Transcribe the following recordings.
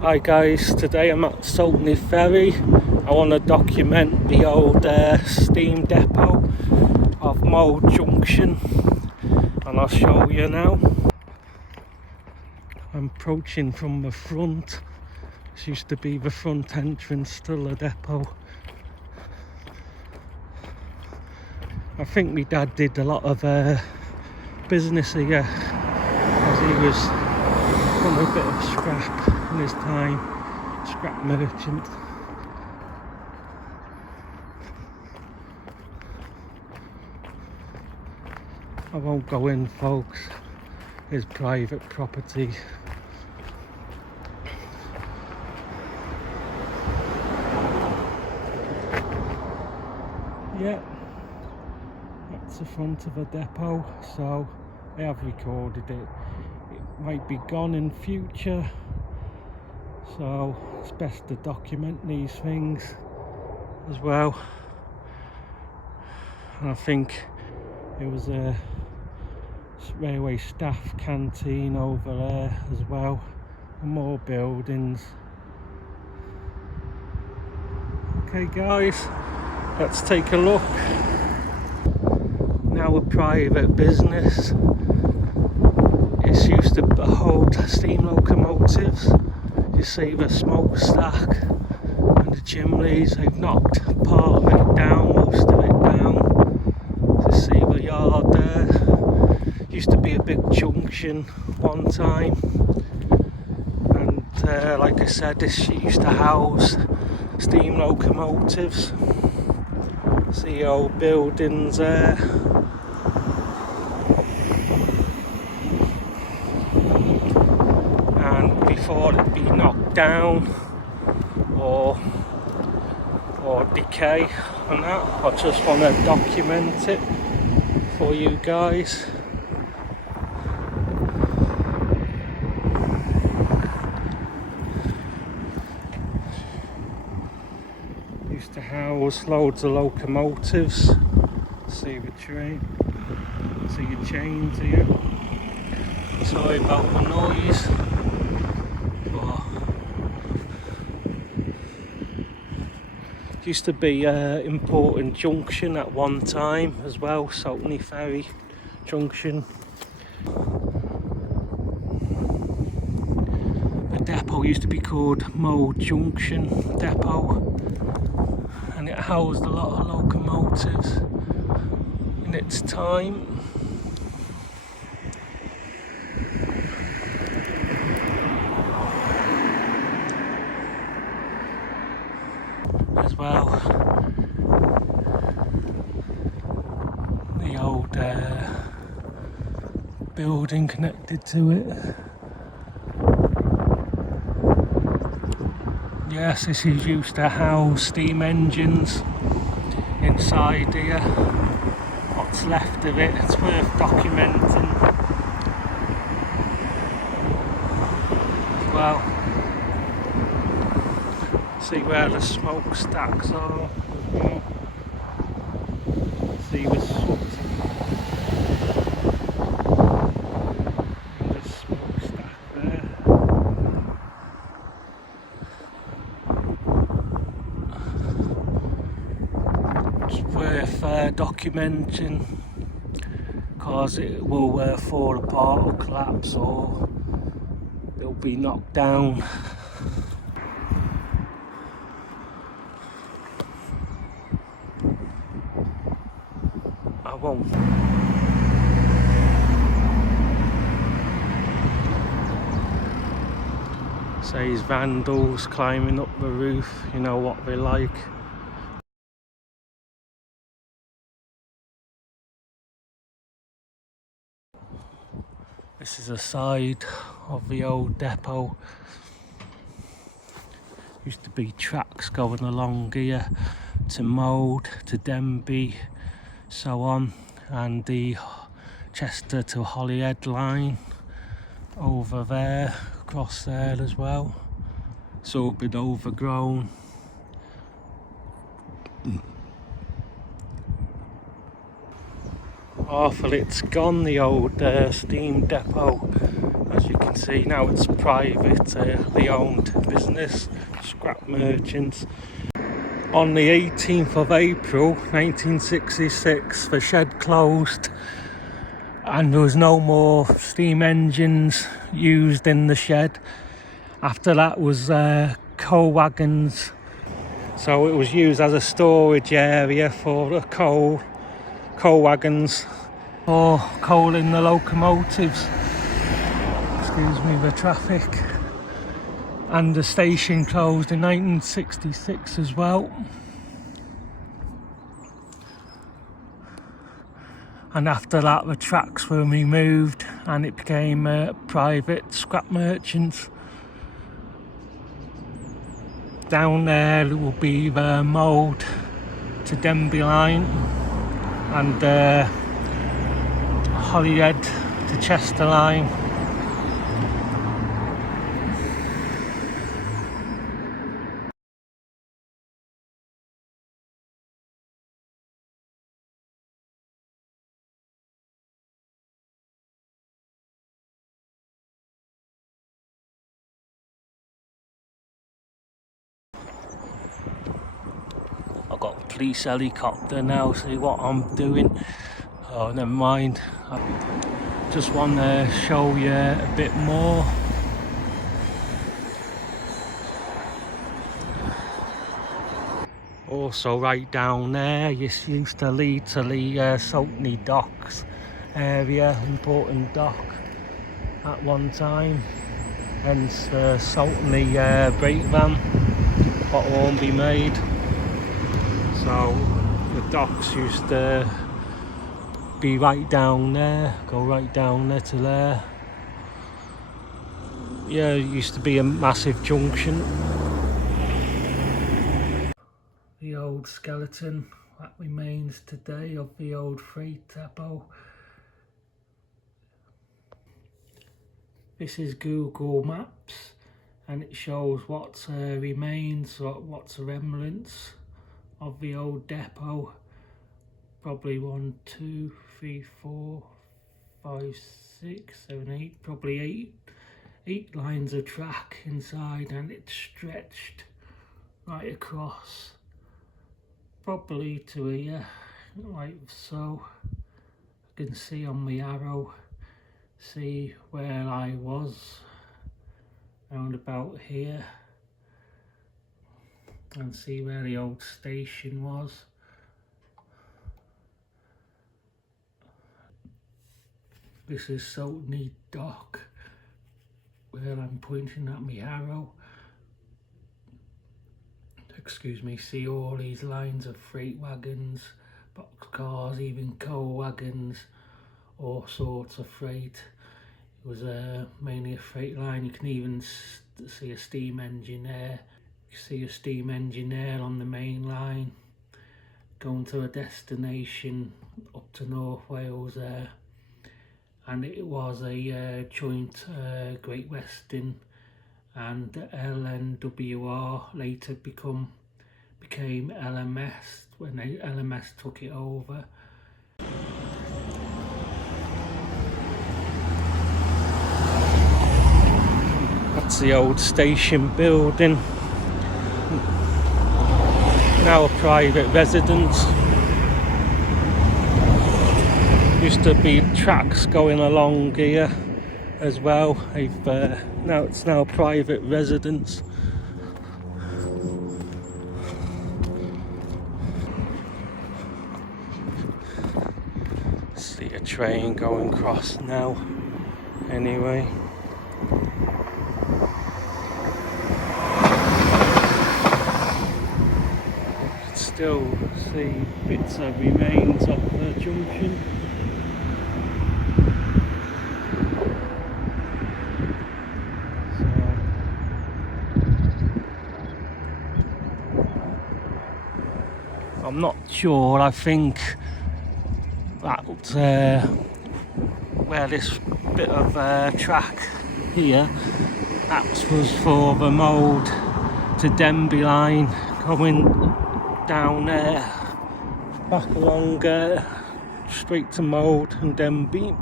Hi guys, today I'm at Saltney ferry. I want to document the old steam depot of Junction, and I'll show you now. I'm approaching from the front. This used to be the front entrance to the depot. I think my dad did a lot of business here, as he was on a bit of scrap in his time, scrap merchant. I won't go in, folks, it's private property. Yeah, that's the front of a depot, so I have recorded it. It might be gone in future, so it's best to document these things as well. And I think it was a railway staff canteen over there as well, and more buildings. Okay guys, let's take a look. Now a private business. It's used to hold steam locomotives. You see the smokestack and the chimneys. They've knocked part of it down, most of it down. You see the yard there. Used to be a big junction one time, and like I said, this used to house steam locomotives. See old buildings there. And before it be knocked down or decay and that, I just want to document it for you guys. Used to house loads of locomotives. See the train, see your chains here. Sorry about the noise. Used to be important junction at one time as well, Saltney ferry junction. The depot used to be called Junction depot, and it housed a lot of locomotives in its time. As well, the old building connected to it. Yes, this is used to house steam engines inside here. What's left of it, it's worth documenting as well. See where the smokestacks are. See the soot in the smokestack there. It's worth documenting, because it will fall apart or collapse, or it'll be knocked down. I won't. Says vandals climbing up the roof, you know what they like. This is a side of the old depot. Used to be tracks going along here to Mold, to Denby, so on, and the Chester to Holyhead line over there, across there as well. It's all been overgrown. awful it's gone, the old steam depot. As you can see now, it's privately owned business, scrap merchants. On the 18th of April 1966, the shed closed and there was no more steam engines used in the shed. After that was coal wagons, so it was used as a storage area for the coal wagons, or coal in the locomotives. Excuse me, the traffic. And the station closed in 1966 as well. And after that the tracks were removed and it became private scrap merchants. Down there will be the Mold to Denby line and Holyhead to Chester line. I've got a police helicopter now, see what I'm doing. Oh, never mind. I just want to show you a bit more. Also right down there, this used to lead to the Saltney docks area, important dock at one time. Hence the Saltney brake van what Hornby made. So the docks used to be right down there, go right down there to there. Yeah, it used to be a massive junction. The old skeleton that remains today of the old freight depot. This is Google Maps and it shows what remains, or what's a remnants of the old depot. Probably 1, 2, 3, 4, 5, 6, 7, 8, probably eight lines of track inside, and it's stretched right across, probably to here, like so. I can see on my arrow, see where I was, round about here, and see where the old station was. This is Saltney dock, where I'm pointing at my arrow. Excuse me, see all these lines of freight wagons, box cars, even coal wagons, all sorts of freight. It was mainly a freight line. You can even see a steam engine there. You see a steam engine there on the main line, going to a destination up to North Wales there. And it was a joint Great Western and LNWR, later became LMS when LMS took it over. That's the old station building, now a private residence. Used to be tracks going along here as well. Now it's now private residence. See a train going across now. Anyway. You can still see bits of remains of the junction. I'm not sure, I think that where this bit of track here, that was for the Mold to Denby line, going down there, back along straight to mould and then beam.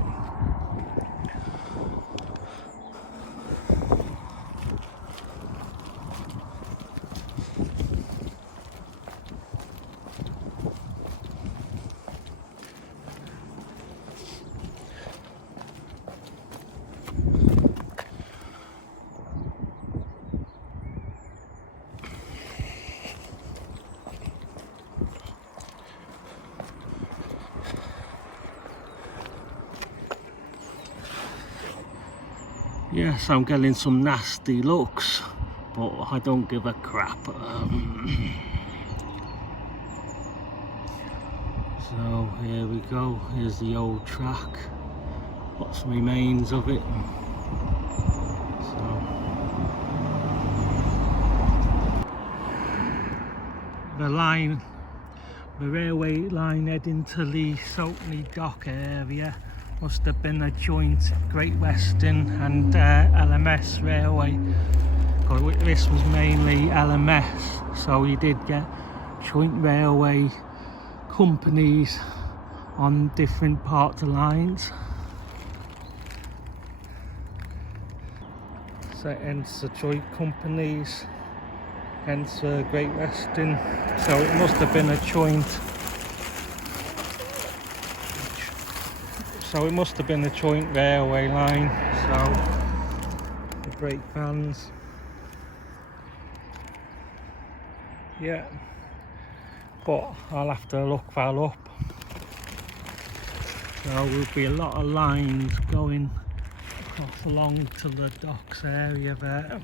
Yes, I'm getting some nasty looks, but I don't give a crap. So here we go, here's the old track, what's remains of it. So the railway line heading to the Saltney dock area must have been a joint Great Western and LMS railway. This was mainly LMS, so you did get joint railway companies on different parts of lines. So hence the joint companies, hence Great Western. So it must have been a joint. So it must have been a joint railway line. So the brake vans. Yeah. But I'll have to look that up. So there'll be a lot of lines going across along to the docks area there.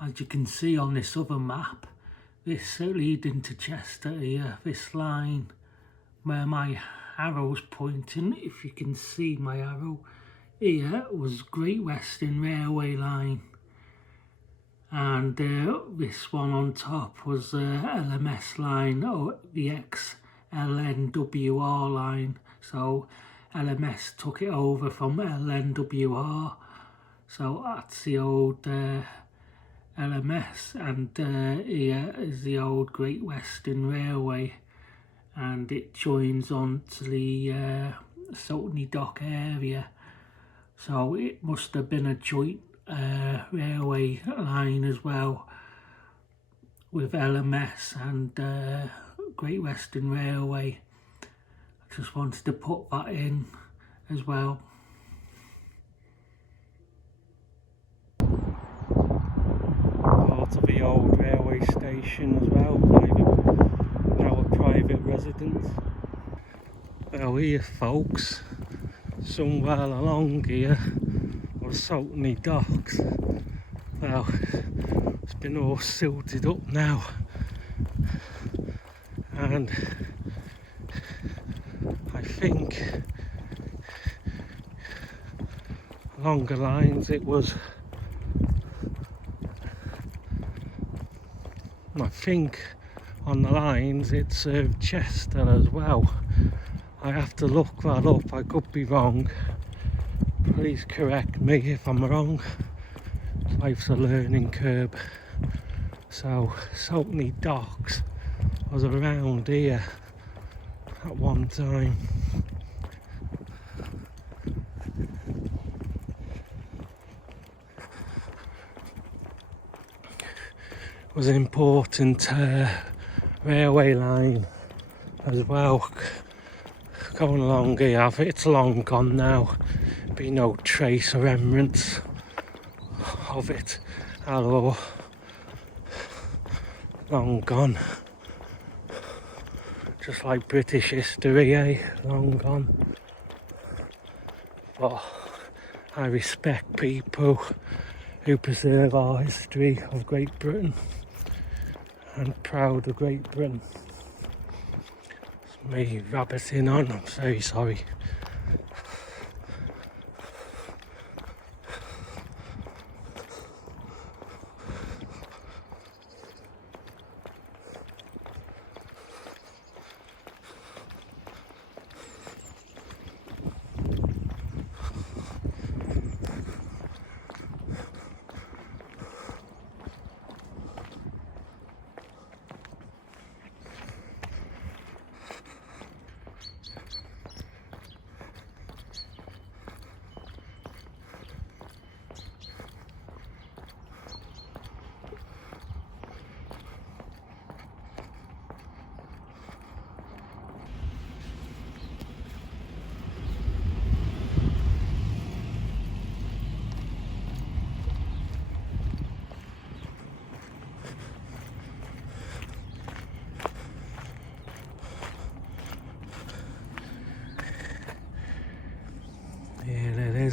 As you can see on this other map, this leading to Chester here, this line where my arrow's pointing, if you can see my arrow here, was Great Western Railway line. And this one on top was LMS line, or the ex-LNWR line. So LMS took it over from LNWR. So that's the old LMS, and here is the old Great Western Railway, and it joins on to the Saltney dock area. So it must have been a joint railway line as well with LMS and Great Western Railway. I just wanted to put that in as well. Part of the old railway station as well, now a private residence. Well, here folks, somewhere along here was Saltney docks. Well, it's been all silted up now, and I think along the lines it was, I think on the lines it served Chester as well. I have to look that up, I could be wrong. Please correct me if I'm wrong. Life's a learning curve. So Saltney docks was around here at one time. It was an important railway line as well. Going along here, it's long gone now. Be no trace or remnants of it at all. Long gone. Just like British history, eh? Long gone. But I respect people who preserve our history of Great Britain, and proud of Great Britain. It's me rabbiting on, I'm very sorry.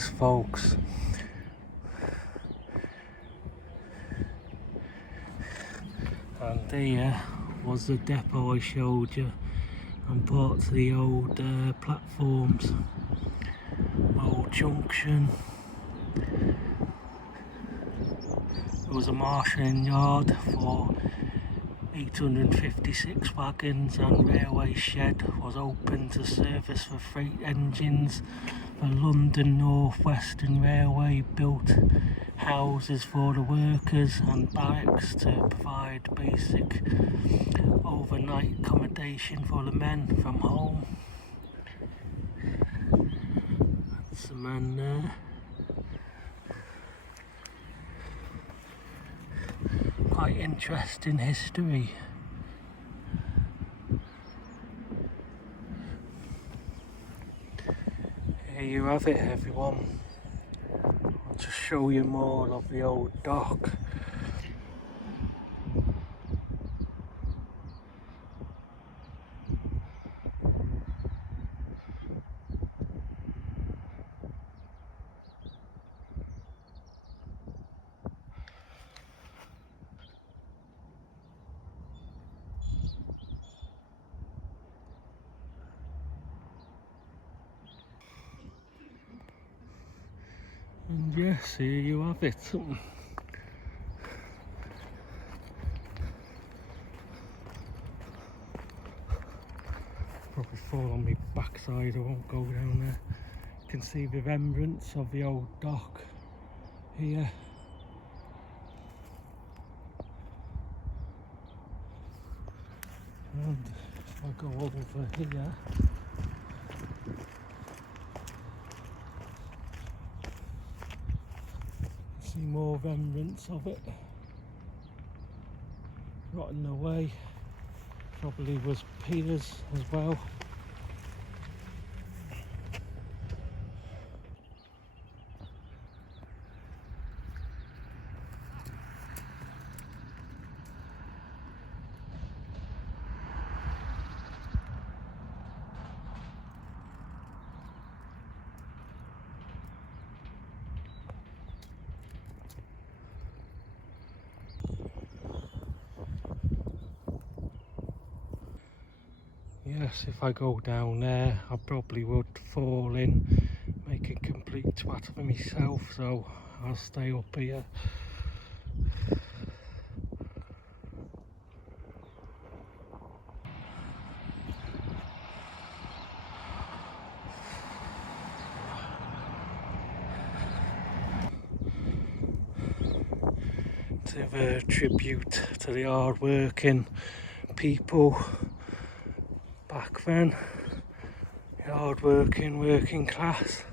business, folks. And here was the depot I showed you, and parts of the old platforms, old Junction. There was a marshalling yard for 856 wagons, and railway shed was open to service for freight engines. The London North Western Railway built houses for the workers and barracks to provide basic overnight accommodation for the men from home. That's the man there. Quite interesting history. Here you have it, everyone. I'll just show you more of the old dock. And yes, here you have it. Probably fall on my backside, I won't go down there. You can see the remnants of the old dock here. And if I go over here, see more remnants of it rotting away. Probably was piers as well. Yes, if I go down there, I probably would fall in, make a complete twat of myself, so I'll stay up here. To have a tribute to the hard-working people back then, the hard-working working class,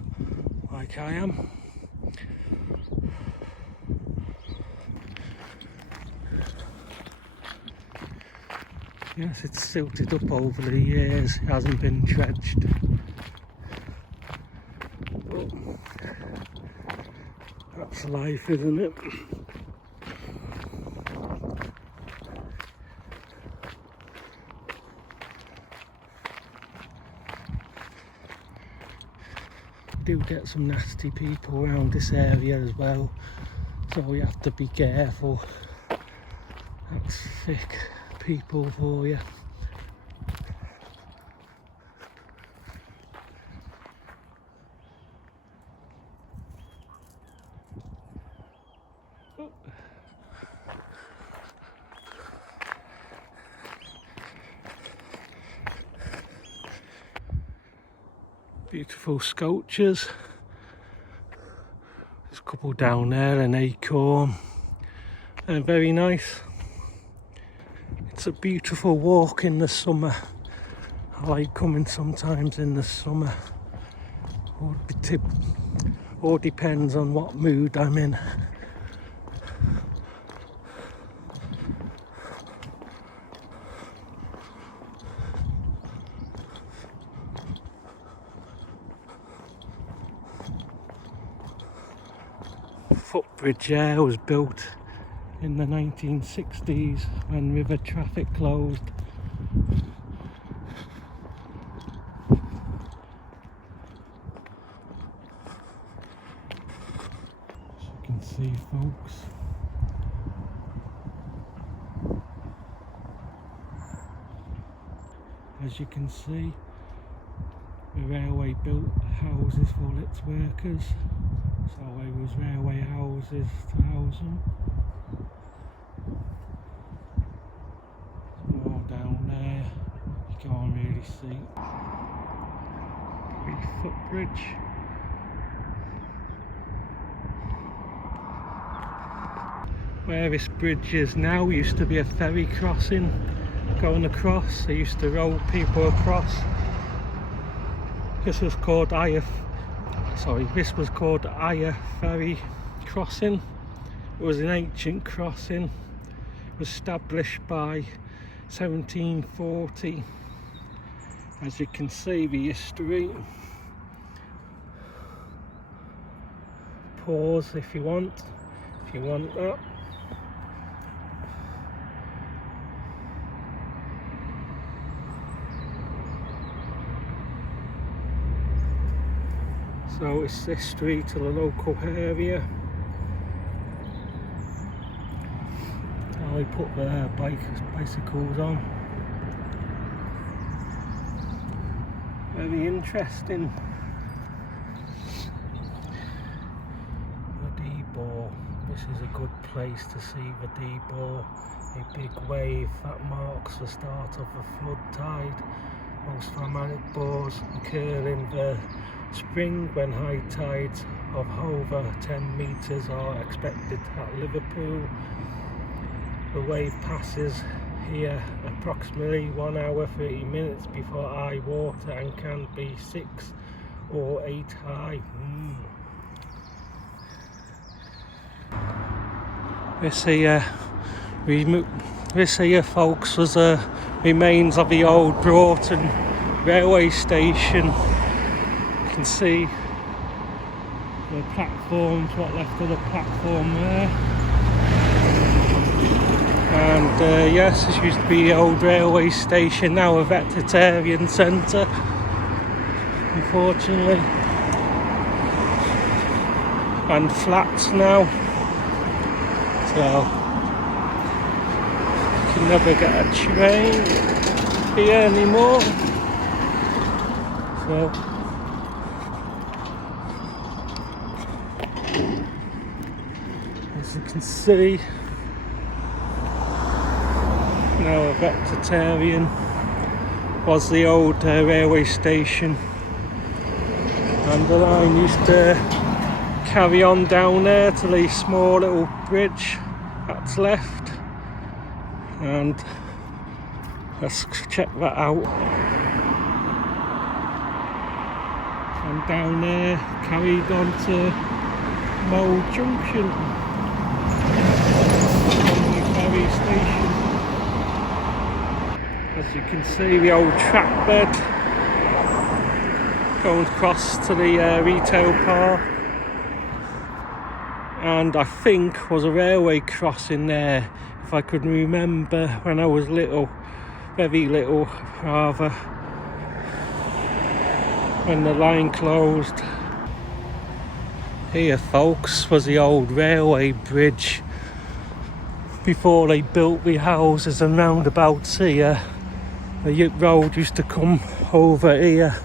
like I am. Yes, it's silted up over the years, it hasn't been dredged. But that's life, isn't it? Do get some nasty people around this area as well, so we have to be careful. That's thick people for you. Beautiful sculptures. There's a couple down there, an acorn. They're very nice. It's a beautiful walk in the summer. I like coming sometimes in the summer. All depends on what mood I'm in. Footbridge there was built in the 1960s when river traffic closed. see, folks. As you can see, the railway built houses for its workers, so there was railway houses to house them. More down there, you can't really see. Big footbridge. Where this bridge is now used to be a ferry crossing going across. They used to row people across. This was called this was called Aya Ferry Crossing. It was an ancient crossing. It was established by 1740. As you can see, the history. Pause if you want that. So it's this street to the local area. Now they put their bicycles on. Very interesting. The D-bore. This is a good place to see the D-bore. A big wave that marks the start of the flood tide. Most dramatic bores occur in the spring when high tides of over 10 metres are expected at Liverpool. The wave passes here approximately 1 hour 30 minutes before high water and can be 6 or 8 high. This here, folks, was remains of the old Broughton railway station. You can see the platforms, what left of the platform there. And yes, this used to be the old railway station, now a veterinarian centre, unfortunately. And flats now. So you can never get a train here anymore. So as you can see, now a veterinarian was the old railway station, and the line used to carry on down there to the small little bridge that's left. And let's check that out. And down there carried on to Junction, ferry station. As you can see, the old track bed going across to the retail park. And I think was a railway crossing there, if I could remember, when I was little, very little rather, when the line closed. Here, folks, was the old railway bridge before they built the houses and roundabouts here. The road used to come over here,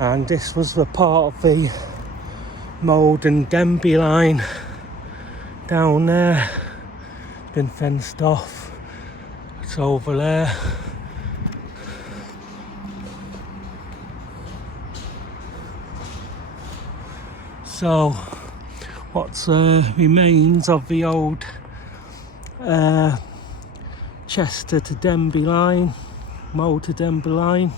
and this was the part of the Mold and Denby line down there. It's been fenced off. It's over there. So what's remains of the old Chester to Denby line, Mold to Denby line.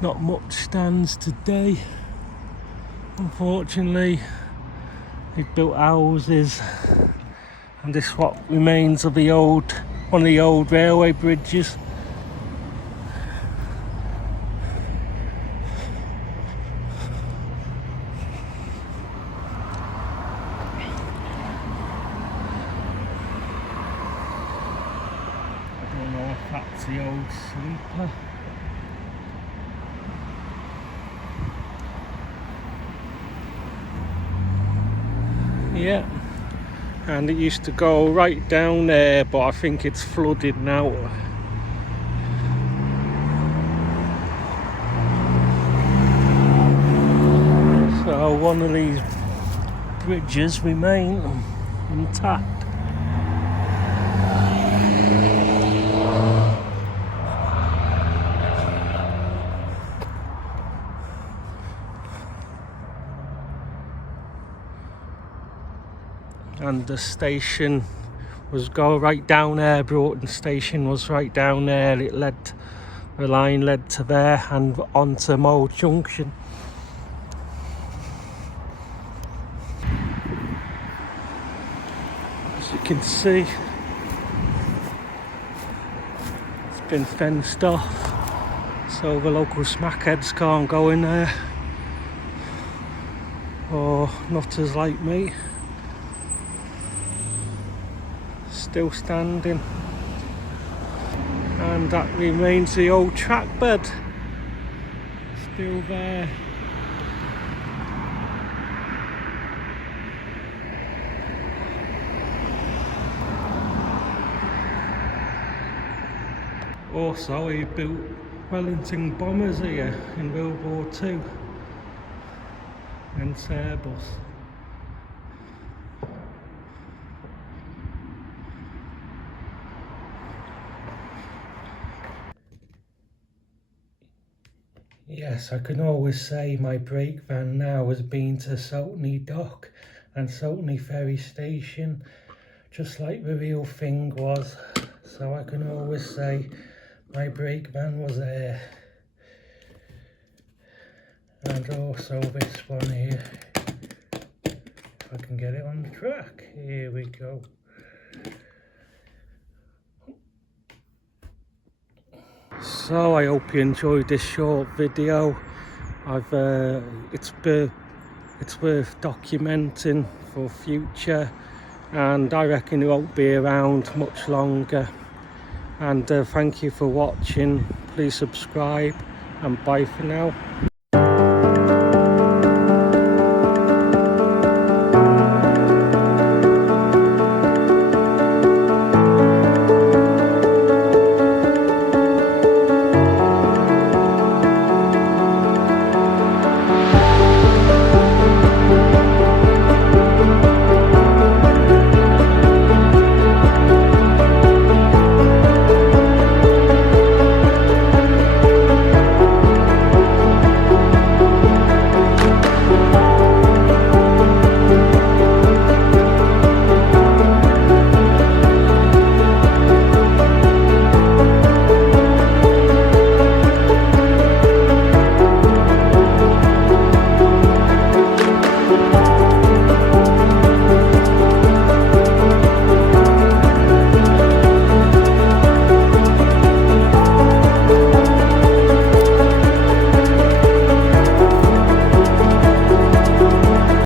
Not much stands today, unfortunately. They've built houses, and this is what remains of the old, one of the old railway bridges. I don't know if that's the old sleeper. Yeah, and it used to go right down there, but I think it's flooded now. So one of these bridges remain intact. And the station was go right down there. Broughton station was right down there. The line led to there and onto Junction. As you can see, it's been fenced off, so the local smackheads can't go in there, or nutters like me. Still standing, and that remains the old track bed, still there. Also, he built Wellington bombers here in World War II and Airbus. Yes, I can always say my brake van now has been to Saltney dock and Saltney ferry station, just like the real thing was. So I can always say my brake van was there. And also this one here, if I can get it on the track. Here we go. So I hope you enjoyed this short video. It's worth documenting for future, and I reckon it won't be around much longer. And thank you for watching. Please subscribe, and bye for now.